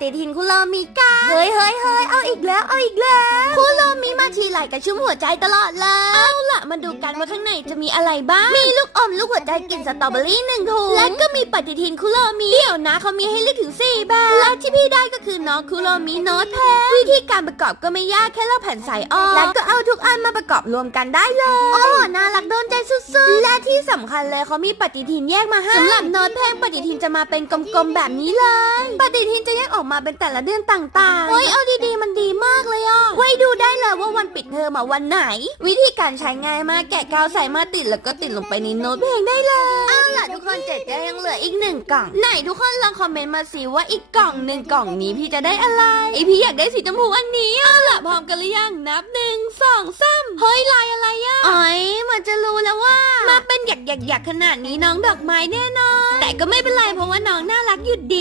ฏิทินคุโรมิกัน เฮ้ยเฮ้ยเฮ้ยเอาอีกแล้วเอาอีกแล้วคุโรมิมาทีไรกระชุ่มหัวใจตลอดเลยเอาล่ะมาดูกันว่าข้างในจะมีอะไรบ้าง มีลูกอมลูกหัวใจกลิ่นสตรอเบอรี่หนึ่งถุงและก็มีปฏิทินคุโรมิเดี๋ยวนะเขามีให้เลือกถึงสี่แบบและที่พี่ได้ก็คือน้องคุโรมิโน้ตแพนวิธีการประกอบก็ไม่ยากแค่เลือกแผ่นใสออกแล้วก็เอาทุกอันมาประกอบรวมกันได้เลยโอ้น่ารักโดนใจสุดๆและ ที่สำคัญเลยเขามีปฏิทินแยกมาให้สำหรับโน้ตแพงปฏิทินจะมาเป็นกลมๆแบบนี้เลย ปฏิทินจะแยกออกมาเป็นแต่ละเดือนต่างๆเฮ้ยเอาดีๆมันดีมากเลยอะไว้ดูได้เลยว่าวันปิดเทอมอะวันไหน วิธีการใช้ง่ายมากแกะกาวใส่มาติดแล้วก็ติดลงไปในโน้ตเพลงได้เลยเอาล่ะทุกคนเจ็ดแก้วยังเหลืออีกหนึ่งกล่องไหนทุกคนลองคอมเมนต์มาสิว่าอีกกล่องหนึ่งกล่องนี้พี่จะได้อะไรไอพี่อยากได้สีชมพูอันนี้เอาล่ะพร้อมกันหรือยังนับหนึ่งสองสามเฮ้ยลายอะไรอะอ๋ อยมันจะรู้แล้วว่ามาเป็นหยักหยักหยักๆๆขนาดนี้น้องดอกไม้แน่นอน แต่ก็ไม่เป็นไรเพราะว่าน้องน่ารักอยู่ดี